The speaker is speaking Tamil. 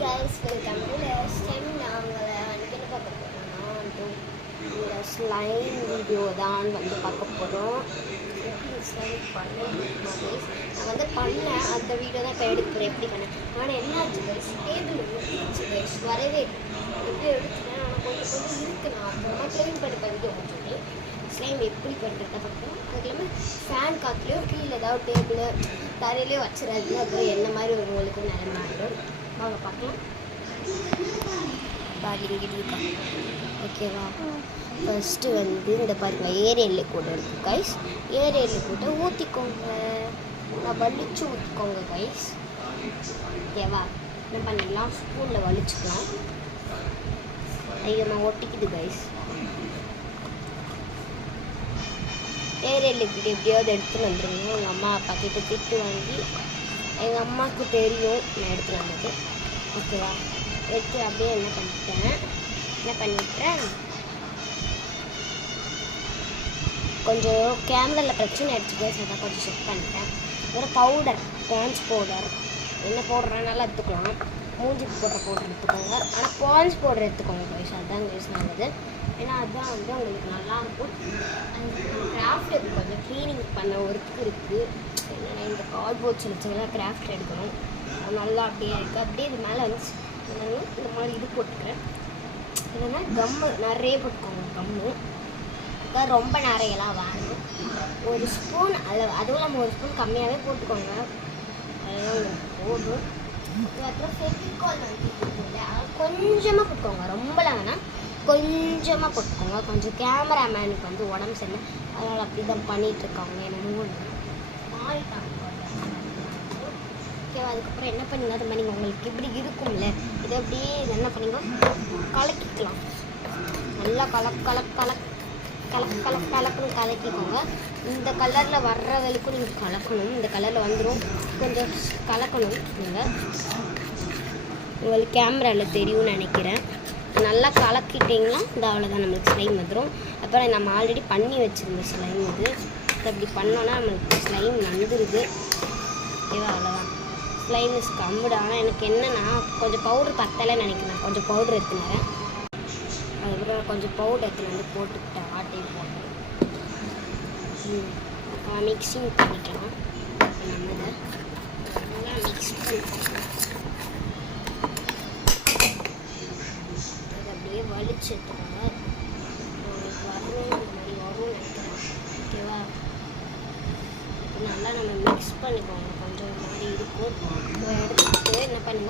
guys, welcome to last time நாங்கள் அன்றைக்கி என்ன பார்க்க போகிறோம்னா இந்த ஸ்லைம் வீடியோ தான் வந்து பார்க்க போகிறோம். எப்படி ஸ்லைம் பண்ணேன் நான் பண்ணேன் அந்த வீடியோ தான் இப்போ எடுக்கிறேன் எப்படி பண்ணேன். ஆனால் என்ன ஆச்சு கைஸ், டேபிள் ஊற்றிச்சு கைஸ், வரவே எப்படி எடுத்துட்டேன். ஆனால் கொஞ்சம் இருக்குது. நான் அப்புறமா க்ளீன் பண்ணி சொல்லி ஸ்லைம் எப்படி பண்ணுறத பார்க்குறோம். அதுக்கு இல்லாமல் ஃபேன் காற்றுலையோ கீழே ஏதாவது டேபிள் தரையிலையோ வச்சிடாது, அப்புறம் என்ன மாதிரி ஒரு உங்களுக்கு நிலமாயிடும். வாங்க பார்க்கலாம். இருக்கா ஓகேவா. ஃபஸ்ட்டு வந்து இந்த பாருங்க ஏரியல் கூட இருக்குது கைஸ். ஏரியல் கூட ஊற்றிக்கோங்க, வலிச்சு ஊற்றிக்கோங்க கைஸ். ஓகேவா. என்ன பண்ணிடலாம், ஸ்பூனில் வலிச்சுக்கலாம். ஐயோ நான் ஒட்டிக்குது கைஸ். ஏரியல் இப்படி எப்படியாவது எடுத்துகிட்டு வந்துடுங்க. எங்கள் அம்மா அப்பா கிட்ட திட்டு வாங்கி, எங்கள் அம்மாவுக்கு தெரியும் நான் எடுத்துகிட்டு வந்தது. ஓகேவா. எடுத்து அப்படியே என்ன பண்ணிட்டேன் கொஞ்சம் கேமராவில் பிரச்சனை எடுத்துக்கோ சார், கொஞ்சம் செக் பண்ணிட்டேன். ஒரு பவுடர், பான்ஸ் பவுடர் என்ன பவுடர்னாலும் எடுத்துக்கலாம். மூஞ்சிக்கு போடுற பவுடர் எடுத்துக்கோங்க, ஆனால் பான்ஸ் பவுடர் எடுத்துக்கோங்க கைஸ். அதுதான் யூஸ் ஆகுது. ஏன்னா அதுதான் வந்து உங்களுக்கு நல்லாயிருக்கும். கிராஃப்ட் எடுத்து கொஞ்சம் க்ளீனிங் பண்ண ஒர்க் இருக்குது. என்னென்னா இந்த கார்ட்போர்ட்ஸ் வச்சுக்கலாம் கிராஃப்ட் எடுக்கணும். அது நல்லா அப்படியே இருக்குது. அப்படியே இது மேலே வந்து இந்த மாதிரி இது போட்டுக்கிறேன். என்னென்னா கம்மு நிறைய போட்டுக்கோங்க. கம்மு அதான் ரொம்ப நிறையலாம் வேணும். ஒரு ஸ்பூன் அளவு, அதுவும் நம்ம ஒரு ஸ்பூன் கம்மியாகவே போட்டுக்கோங்க. அதெல்லாம் உங்களுக்கு போதும். அப்புறம் ஃபெவிகால் வந்து போட்டுக்கோங்க, கொஞ்சமாக போட்டுக்கோங்க, ரொம்பலாம் வேணாம், கொஞ்சமாக போட்டுக்கோங்க. கொஞ்சம் கேமராமேனுக்கு வந்து உடம்பு சரியில்லை, அதனால் அப்படி தான் பண்ணிகிட்ருக்காங்க. என்னமோ மாறிட்டாங்க. ஓகேவா. அதுக்கப்புறம் என்ன பண்ணிங்க, அது மாதிரி உங்களுக்கு இப்படி இருக்கும்ல, இதை அப்படியே என்ன பண்ணிங்க கலக்கிக்கலாம். நல்லா கலக்குன்னு கலக்கிக்கோங்க. இந்த கலரில் வர்ற வரைக்கும் நீங்கள் கலக்கணும். இந்த கலரில் வந்துடும், கொஞ்சம் கலக்கணும். நீங்கள் உங்களுக்கு கேமராவில் தெரியும்னு நினைக்கிறேன். நல்லா கலக்கிட்டிங்கன்னா இந்த அவ்வளோதான், நம்மளுக்கு ஸ்லைம் வந்துடும். அப்புறம் நம்ம ஆல்ரெடி பண்ணி வச்சுருந்தோம் ஸ்லைம். இது அப்படி பண்ணோன்னா நம்மளுக்கு ஸ்லைம் வந்துடுது. ஓகேவா. அவ்வளோதான். ஸ்லைம் இஸ் கம்முடு. ஆனால் எனக்கு என்னென்னா கொஞ்சம் பவுடர் பத்தலைன்னு நினைக்கிறேன். கொஞ்சம் பவுடர் எடுத்துனேன். அதுக்கப்புறம் கொஞ்சம் பவுடர் எடுத்துன்னு வந்து போட்டுக்கிட்டேன். ஆட்டையை போட்டு மிக்சிங் பண்ணிக்கலாம். நம்ம இதை நல்லா மிக்ஸ் பண்ணிக்கலாம். அதை அப்படியே வலிச்சு எடுத்துக்கோங்க.